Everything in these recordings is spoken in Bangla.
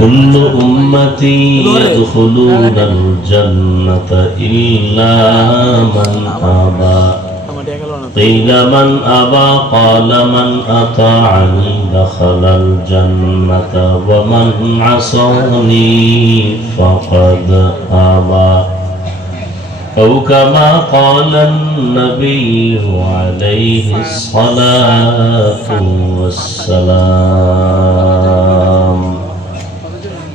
كل أمتي يدخلون الجنة إلا من أبى. قيل من أبى؟ قال من أطاعني دخل الجنة ومن عصاني فقد أبى. أو كما قال النبي عليه الصلاة والسلام.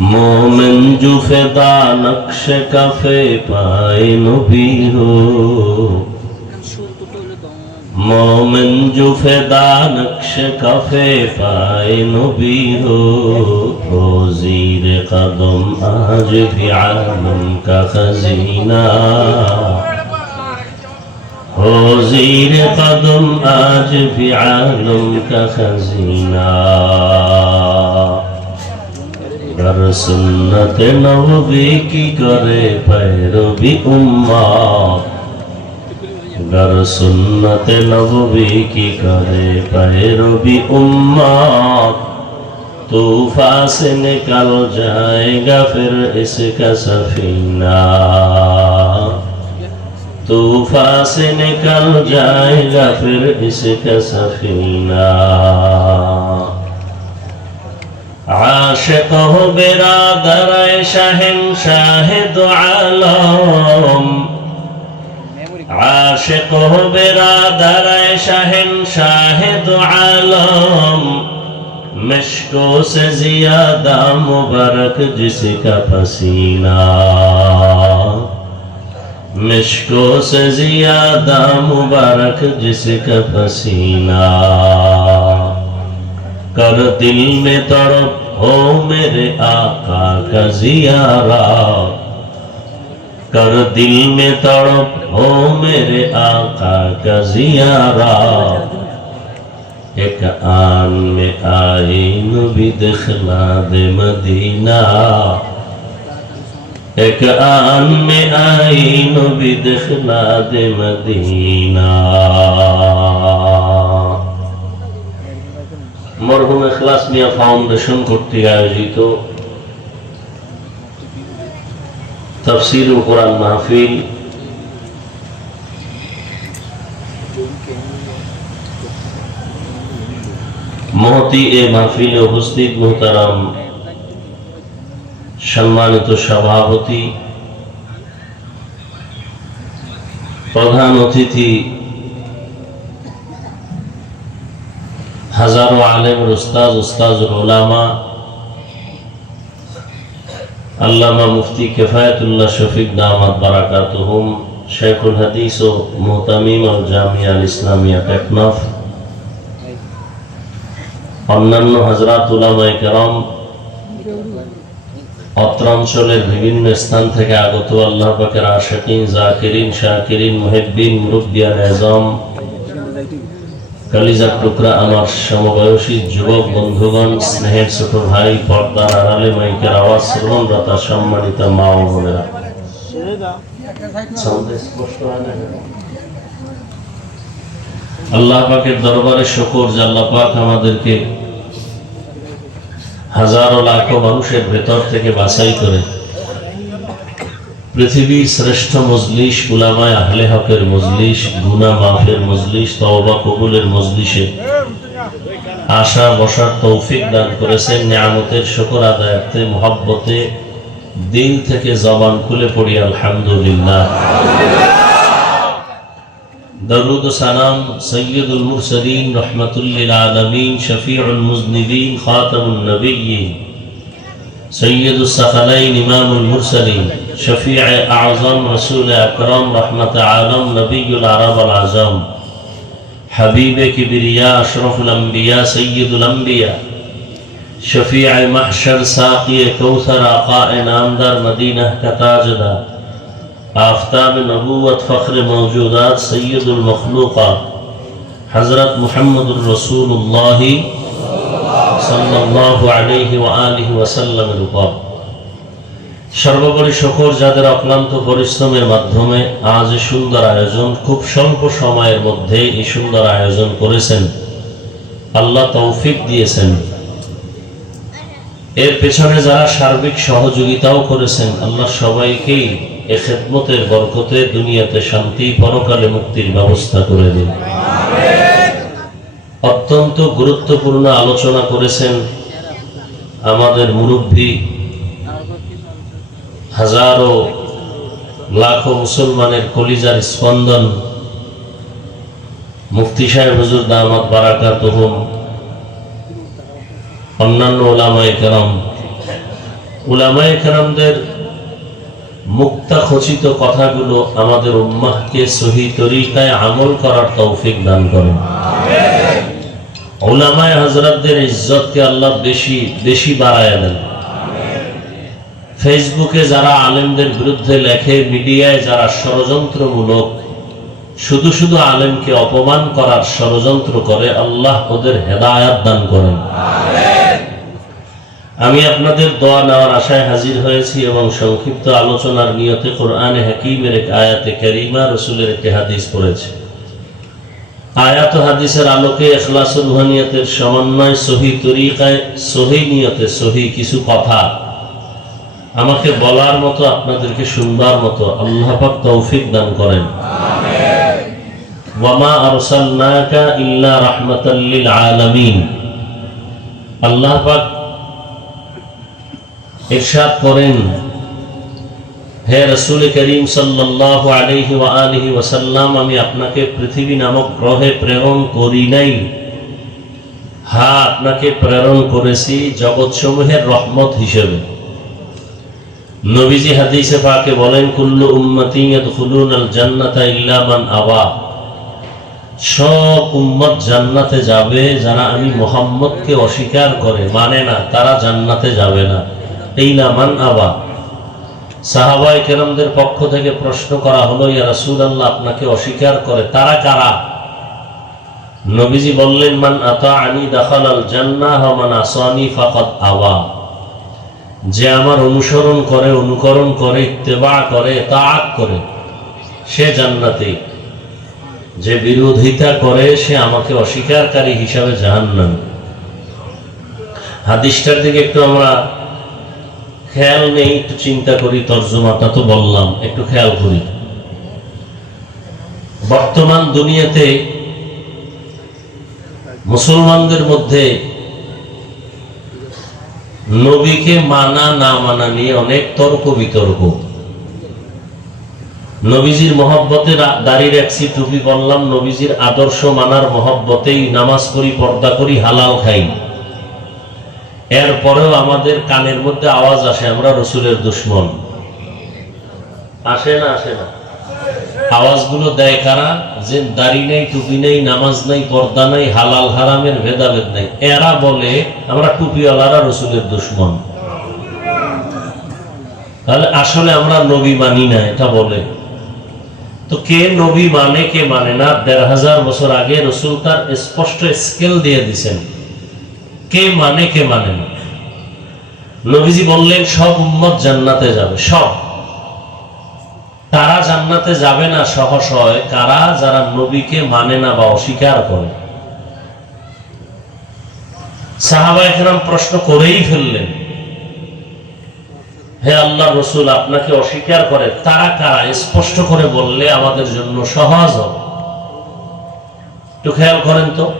মোমেন জুফে দা নকশে কাফে পায় নবী হো মোমেন জুফে দা নকশে কাফে পায় নবী হো রোজির কদম আজ ভি আলম কা খজিনা। ہو زیر قدم آج بھی عالم کا خزینہ در سنت نبی کی کرے پیروی امت در سنت نبی کی کرے پیروی امت طوفان سے نکل جائے گا پھر اس کا سفینہ طوفان سے نکل جائے گا پھر اس کا سفینہ আশেক হবে রাগারায় শাহেম শাহেদ আলম আশেক হবে রাগারায় শাহেম শাহেদ আলম مشکوں سے زیادہ مبارک جس کا پسینہ مشکوں سے زیادہ مبارک جس کا پسینہ کر دل میں تڑپ ہو میرے آقا کا زیارہ کر دل میں تڑپ ہو میرے آقا کا زیارہ ایک آن میں آئین بھی دکھلا دے مدینہ ایک آن میں آئین بھی دکھلا دے مدینہ মরহুম এখলাস মিয়া ফাউন্ডেশন কর্তৃক আয়োজিত তফসির কোরআন মাহফিল। মহতি এ মাহফিলে উপস্থিত মোহতারাম সম্মানিত সভাপতি, প্রধান অতিথি হাজারো আলেম উস্তাজ উস্তাজুল ওলামা আল্লামা মুফতি কেফায়তুল্লাহ শফিক দামাত বারাকাতুহুম শেখুল হাদিস ও মোহতামিম আল জামিয়া আল ইসলামিয়া টেকনফ অন্যান্য হাজরাত উলামায়ে কেরাম অত্র অঞ্চলের বিভিন্ন স্থান থেকে আগত আল্লাহ পাকের আশাকিন জাকিরিন শাকিরিন মুহিব্বিন মুরব্বিয়ান এজম কালিজার টুকরা আমার সমবয়সী যুবক বন্ধুগণ, স্নেহের ছোট ভাই, পর্দার আড়ালে মাইকের আওয়াজ শ্রবণ শ্রবণরতা সম্মানিত মা ও বোনেরা? আল্লাহ পাকের দরবারে শকর, যে আল্লাহ পাক আমাদেরকে হাজারো লাখো মানুষের ভেতর থেকে বাছাই করে পৃথিবীর শ্রেষ্ঠ মজলিস গুলামায় আহলে হকের মজলিস গুনা মাফের মজলিস তওবা কবুলের মজলিসে আশা বসার তৌফিক দান করেছেন। নিয়ামতের শকর আদায়তে মহব্বতে দিন থেকে জবান খুলে পড়ি, আলহামদুলিল্লাহ। দরুদ সালাম সৈয়দুল মুরসলিন, রহমতুল্লিল আলমিন, শফিউল মুজনিবিন খাতামুল নবীন সৈয়দুল সাকালাইন ইমামুল মুরসলিন। شفیع اعظم رسول اکرم رحمة عالم نبي العرب العظام حبیب کبریا اشرف الأنبياء سيد الأنبياء شفیع محشر ساقي كوثر آقا نامدار مدينة کا تاجدہ آفتاب نبوت فخر موجودات سيد المخلوقات حضرت محمد الرسول الله صلى الله عليه وآله وسلم رقاب সর্বোপরি শকর যাদের অক্লান্ত পরিশ্রমের মাধ্যমে আজ সুন্দর আয়োজন, খুব স্বল্প সময়ের মধ্যে এই সুন্দর আয়োজন করেছেন। আল্লাহ তৌফিক দিয়েছেন। এর পেছনে যারা সার্বিক সহযোগিতাও করেছেন, আল্লাহ সবাইকেই এ খেদমতের বরকতে দুনিয়াতে শান্তি, পরকালে মুক্তির ব্যবস্থা করে দিন। অত্যন্ত গুরুত্বপূর্ণ আলোচনা করেছেন আমাদের মুরব্বী হাজারো, লাখো মুসলমানের কলিজার স্পন্দন। মুফতি সাহেব হুজুর দামাত বারাকাত অন্যান্য ওলামায় কেরাম। ওলামায় কেরামদের মুক্তা খচিত কথাগুলো আমাদের উম্মাহকে সহি তরিকায় আমল করার তৌফিক দান করেন। ওলামায় হজরতদের ইজ্জতকে আল্লাহ বেশি বেশি বাড়ায় দেন। ফেসবুকে যারা আলেমদের বিরুদ্ধে লেখে, মিডিয়ায় যারা ষড়যন্ত্রমূলক, শুধু শুধু আলেমকে অপমান করার ষড়যন্ত্র করে, আল্লাহ ওদের হেদায়াত দান করেন। আমি আপনাদের দোয়া নেওয়ার আশায় হাজির হয়েছি এবং সংক্ষিপ্ত আলোচনার নিয়তে কোরআনে হাকিমের এক আয়াতে কারিমা রসুলের একটি হাদিস পড়েছি। আয়াত হাদিসের আলোকে এখলাসুল রুহানিয়তের সমন্বয়, সহি তরিকায়, সহি নিয়তে সহি কিছু কথা আমাকে বলার মতো, আপনাদেরকে শুনবার মতো আল্লাহ পাক তৌফিক দান করেন। ওয়ামা ইল্লা রাহমাতাল লিল আলামিন। আল্লাহ পাক ইরশাদ করেন, হে করিম সাল্লাল্লাহু আলাইহি ওয়া আলিহি ওয়াসাল্লাম, আমি আপনাকে পৃথিবী নামক গ্রহে প্রেরণ করি নাই। হ্যাঁ আপনাকে প্রেরণ করেছি জগৎসমূহের রহমত হিসেবে। নবীজি হাদিসে পাকে বলেন, কুল্লু উম্মতি ইয়াদখুলুন আল জান্নাতা ইল্লা মান আবা। সব উম্মত জান্নাতে যাবে যারা আমি মোহাম্মদকে অস্বীকার করে মানে না, তারা জান্নাতে যাবে না। ইল্লা মান আবা। সাহাবাই কেরামদের পক্ষ থেকে প্রশ্ন করা হলো, ইয়া রাসূলুল্লাহ, আপনাকে অস্বীকার করে তারা কারা? নবীজি বললেন, মান আতা আনি দাখাল আল জান্নাহ ওয়া মান আসানি ফাকাদ আওয়া যে আমার অনুসরণ করে, অনুকরণ করে, ইত্তেবা করে, তাআত করে, সে জান্নাতে। যে বিরোধিতা করে, সে আমাকে অস্বীকারী হিসাবে জাহান্নাম। হাদিসটার দিকে একটু আমরা খেয়াল নেই, একটু চিন্তা করি, তর্জমাটা তো বললাম, একটু খেয়াল করি। বর্তমান দুনিয়াতে মুসলমানদের মধ্যে নবীকে মানা, না মানা নিয়ে অনেক তর্ক বিতর্ক। নবীজির মহব্বতে দাড়ি রাখছি টুপি বললাম, নবীজির আদর্শ মানার মহব্বতেই নামাজ করি, পর্দা করি, হালাল খাই। এরপরেও আমাদের কানের মধ্যে আওয়াজ আসে, আমরা রসুলের দুশ্মন। আসে না আসে না। আওয়াজগুলো দেয় কারা? যে দাড়ি নেই, টুপি নেই, নামাজ নাই, পর্দা নাই, হালাল হারামের ভেদাভেদ নাই। এরা বলে, আমরা টুপিওয়ালারা রসুলের দুশ্মন। তাহলে আসলে আমরা নবী মানি না, এটা বলে। তো কে নবী মানে কে মানে না, দেড় হাজার বছর আগে রসুল তার স্পষ্ট স্কেল দিয়ে দিছেন। কে মানে কে মানে না। নবীজি বললেন, সব উম্মত জান্নাতে যাবে, সব। তারা জান্নাতে যাবে না সহসয় কারা? যারা নবীকে মানে না বা অস্বীকার করে। সাহাবা একরাম প্রশ্ন করেই ফেললেন, হে আল্লাহ রসুল, আপনাকে অস্বীকার করে। তারা কারা? স্পষ্ট করে বললে, আমাদের জন্য সহজ হবে। একটু খেয়াল করেন তো।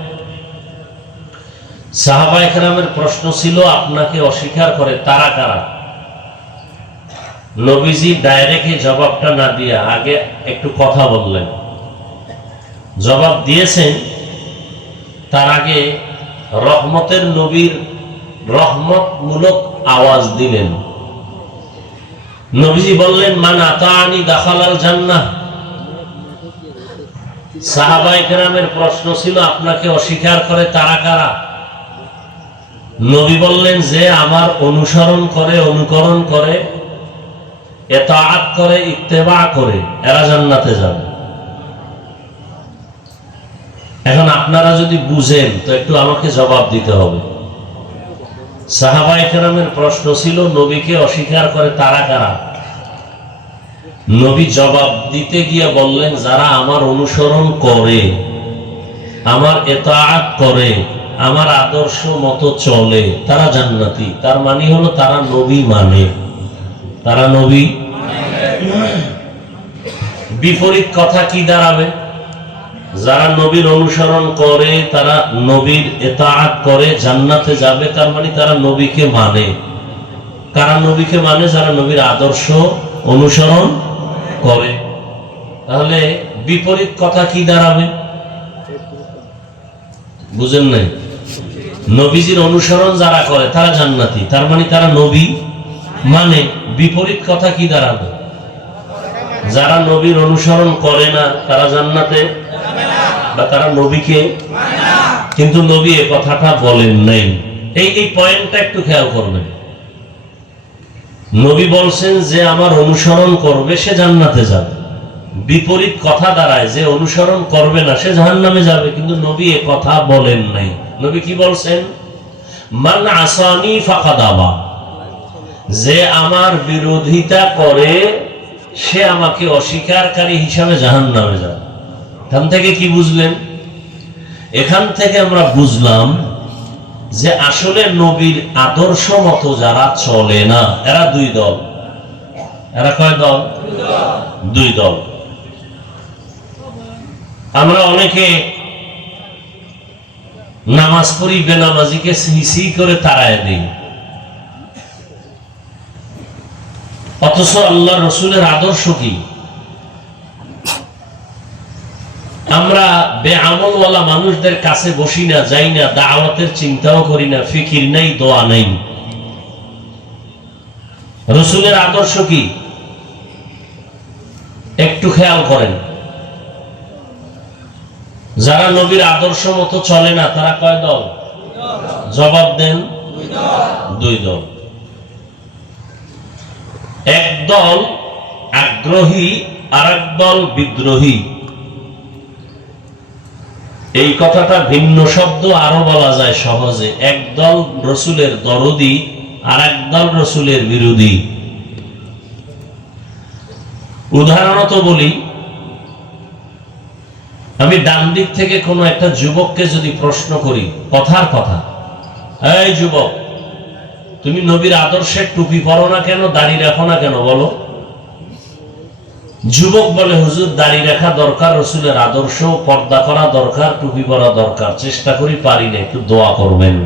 সাহাবা একরামের প্রশ্ন ছিল, আপনাকে অস্বীকার করে তারা কারা? নবীজি ডাইরেক্টলি জবাবটা না দিয়ে আগে একটু কথা বললেন। জবাব দিয়েছেন, তার আগে রহমতের নবীর রহমতমূলক আওয়াজ দিলেন। নবীজি বললেন, মান আতানি দাখালাল জান্নাহ। সাহাবাই কেরামের প্রশ্ন ছিল, আপনাকে অস্বীকার করে তারা কারা? নবী বললেন, যে আমার অনুসরণ করে, অনুকরণ করে এতাআত করে, ইত্তেবা করে, এরা জান্নাতে যাবে। এখন আপনারা যদি বুঝেন, তো একটু আমাকে জবাব দিতে হবে। প্রশ্ন ছিল, নবীকে অস্বীকার করে তারা কারা? নবী জবাব দিতে গিয়ে বললেন, যারা আমার অনুসরণ করে, আমার এতাআত করে, আমার আদর্শ মতো চলে, তারা জান্নাতি। তার মানে হলো তারা নবী মানে। তারা নবী। বিপরীত কথা কি দাঁড়াবে? যারা নবীর অনুসরণ করে, তারা নবীর এতাআত করে, জান্নাতে যাবে, তার মানে তারা নবীকে মানে। কারা নবীকে মানে? যারা নবীর আদর্শ অনুসরণ করে। তাহলে বিপরীত কথা কি দাঁড়াবে? বুঝেন নাই? নবীজির অনুসরণ যারা করে, তারা জান্নাতি। তার মানে তারা নবী। মানে বিপরীত কথা কি দাঁড়াবে? যারা নবীর অনুসরণ করে না, তারা জান্নাতে? বা তারা নবীকে? কিন্তু নবী এ কথাটা বলেন নাই। এই এই পয়েন্টটা একটু খেয়াল করবেন। নবী বলছেন যে, আমার অনুসরণ করবে, সে জান্নাতে যাবে। বিপরীত কথা দাঁড়ায় যে, অনুসরণ করবে না, সে জাহান্নামে যাবে। কিন্তু নবী এ কথা বলেন নাই। নবী কি বলছেন? মান আসানি ফাকাদাবা যে আমার বিরোধিতা করে, সে আমাকে অস্বীকারী হিসাবে জাহান্নামে যাবে। এখান থেকে কি বুঝলেন? এখান থেকে আমরা বুঝলাম যে আসলে নবীর আদর্শ মতো যারা চলে না, এরা দুই দল। এরা কয় দল? দুই দল। আমরা অনেকে নামাজ পড়ি, বেনামাজিকে সিসি করে তাড়ায় দিই। অথচ আল্লাহ রসুলের আদর্শ কি? আমরা বেআমলওয়ালা মানুষদের কাছে বসি না, যাই না, দাওয়াতের চিন্তাও করি না, ফিকির নাই, দোয়া নাই। রসুলের আদর্শ কি? একটু খেয়াল করেন। যারা নবীর আদর্শ মতো চলে না, তারা কয় দল? জবাব দেন, দুই দল। এক দল আগ্রহী আর দল বিদ্রোহী। এই কথাটা ভিন্ন শব্দ আরও বলা যায় সহজে। একদল রসুলের দরদি আর একদল রসুলের বিরোধী। উদাহরণত বলি, আমি ডান দিক থেকে কোনো একটা যুবককে যদি প্রশ্ন করি, কথার কথা, এই যুবক তুমি নবীর আদর্শের টুপি পরো না কেন, দাড়ি রাখো না কেন বলো? যুবক বলে, হুজুর, দাড়ি রাখা দরকার, রসুলের আদর্শ পর্দা করা দরকার, টুপি পরা দরকার। চেষ্টা করি পারি না, একটু দোয়া করবেন।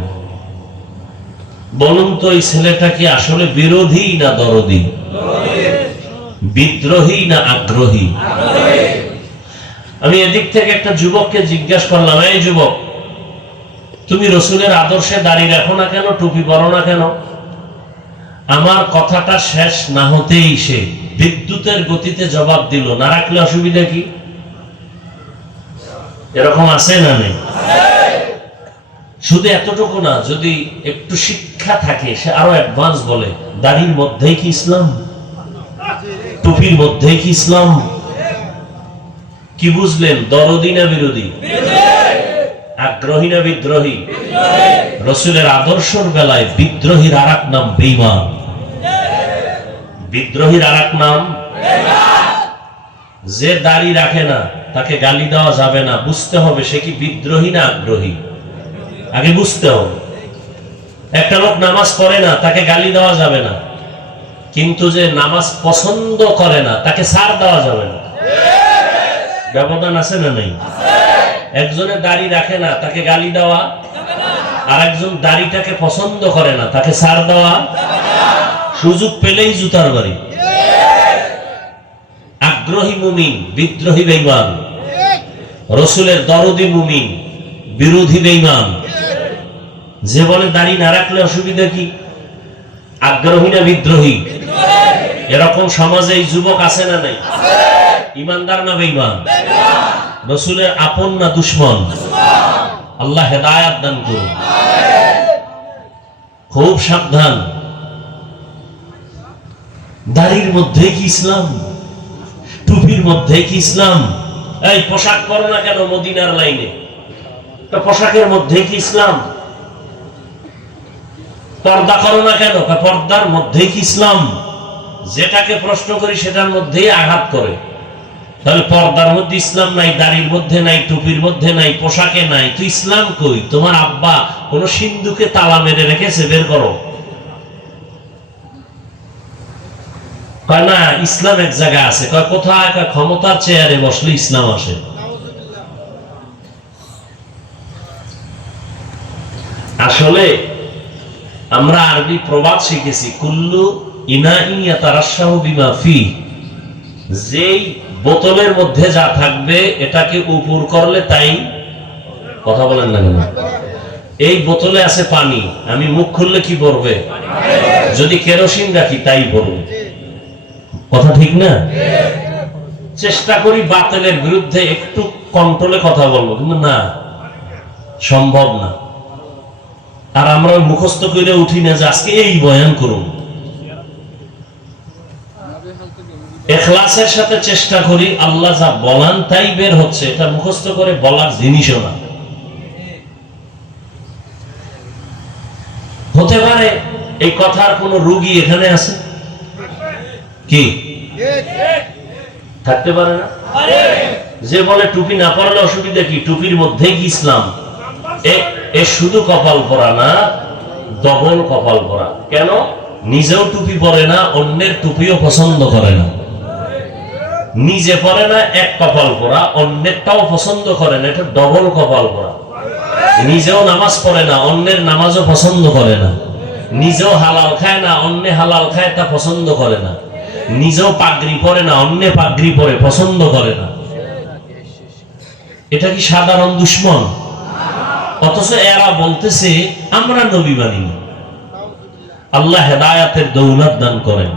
বলুন তো, এই ছেলেটা কি আসলে বিরোধী না দরদি? বিদ্রোহী না আগ্রহী? আমি এদিক থেকে একটা যুবককে জিজ্ঞাসা করলাম, এই যুবক, তুমি রসুলের আদর্শে দাঁড়িয়ে রাখো না কেন, টুপি পরো না কেন? আমার কথাটা শেষ না হতেই সে বিদ্যুতের গতিতে জবাব দিল, না রাখলে অসুবিধা কি? এরকম আছে না নেই? শুধু এতটুকু না, যদি একটু শিক্ষা থাকে, সে আরও অ্যাডভান্স বলে, দাড়ির মধ্যেই কি ইসলাম? টুপির মধ্যেই কি ইসলাম? কি বুঝলেন, দরদি না বিরোধী? আগ্রহী না বিদ্রোহী? রসুলের আদর্শর বেলায় বিদ্রোহীর আর নাম বেইমান বিদ্রোহীর আর এক নাম? যে দাড়ি রাখে না, তাকে গালি দেওয়া যাবে না। বুঝতে হবে সে কি বিদ্রোহী না আগ্রহী? আগে বুঝতে হবে। একটা লোক নামাজ পড়ে না, তাকে গালি দেওয়া যাবে না। কিন্তু যে নামাজ পছন্দ করে না, তাকে সার দেওয়া যাবে না। ব্যবধান আছে না নেই? একজনের দাড়ি রাখে না, তাকে গালি দেওয়া আর একজন দাড়িটাকে পছন্দ করে না, তাকে সার দেওয়া সুযোগ পেলেই জুতার বাড়ি। আগ্রহী মুমিন, বিদ্রোহী বেইমান রসুলের দরদি মুমিন, বিরোধী বেইমান যে বলে দাড়ি না রাখলে অসুবিধা কি? আগ্রহী না বিদ্রোহী? এরকম সমাজে এই যুবক আছে না নাই? ইমানদার না বেইমান রসুলের আপন না দুশ্মন? আল্লাহ হেদায়াত দান করুন। খুব সাবধান। দাড়ির মধ্যে কি ইসলাম? টুপির মধ্যে কি ইসলাম? এই, পোশাক করো না কেন মদিনার লাইনে? পোশাকের মধ্যে কি ইসলাম? পর্দা করো না কেন? পর্দার মধ্যে কি ইসলাম? যেটাকে প্রশ্ন করি সেটার মধ্যেই আঘাত করে। তাহলে পর্দার মধ্যে ইসলাম নাই, দাড়ির মধ্যে নাই, টুপির মধ্যে নাই, পোশাকে নাই। তুই ইসলাম কই? তোমার আব্বা কোন সিন্ধুকে তালা মেরে রেখেছে? বের করো। কয় না ইসলাম এক জায়গায় আছে কোথায়? কয়, ক্ষমতার চেয়ারে বসলে ইসলাম আসে। আসলে আমরা আরবি প্রবাদ শিখেছি, কুল্লু যেই বোতলের মধ্যে যা থাকবে, এটাকে উপর করলে তাই কথা বলেন না কেন? এই বোতলে আছে পানি, আমি মুখ খুললে কি পড়বে? যদি কেরোসিন রাখি, তাই পড়বে। কথা ঠিক না? চেষ্টা করি বাতিলের বিরুদ্ধে একটু কন্ট্রোলে কথা বলব, কিন্তু না, সম্ভব না। আর আমরা মুখস্থ করে উঠি না যে আজকে এই বয়ান করুন। এখলাসের সাথে চেষ্টা করি, আল্লাহ যা বলান তাই বের হচ্ছে, এটা মুখস্থ করে বলার জিনিসও না। হতে পারে এই কথার কোন রুগী এখানে আছে? কি? থাকতে পারে না? যে বলে টুপি না পরলে অসুবিধা কি? টুপির মধ্যেই কি ইসলাম? এ শুধু কপাল পরা না ডবল কপাল পরা। কেন? নিজেও টুপি পরে না, অন্যের টুপিও পছন্দ করে না। নিজে পরে না, এক কপাল পরা, অন্যেরটাও পছন্দ করে না, এটা ডবল কপাল পরা। নিজেও নামাজ পড়ে না, অন্যের নামাজও পছন্দ করে না। নিজেও হালাল খায় না, অন্য হালাল খায় তা পছন্দ করে না। নিজেও পাগড়ি পরে না, অন্য পাগড়ি পরে, পছন্দ করে না। এটা কি সাধারণ দুশ্মন? অথচ এরা বলতেছে, আমরা নবী মানি আল্লাহ হেদায়াতের দৌলত দান করেন।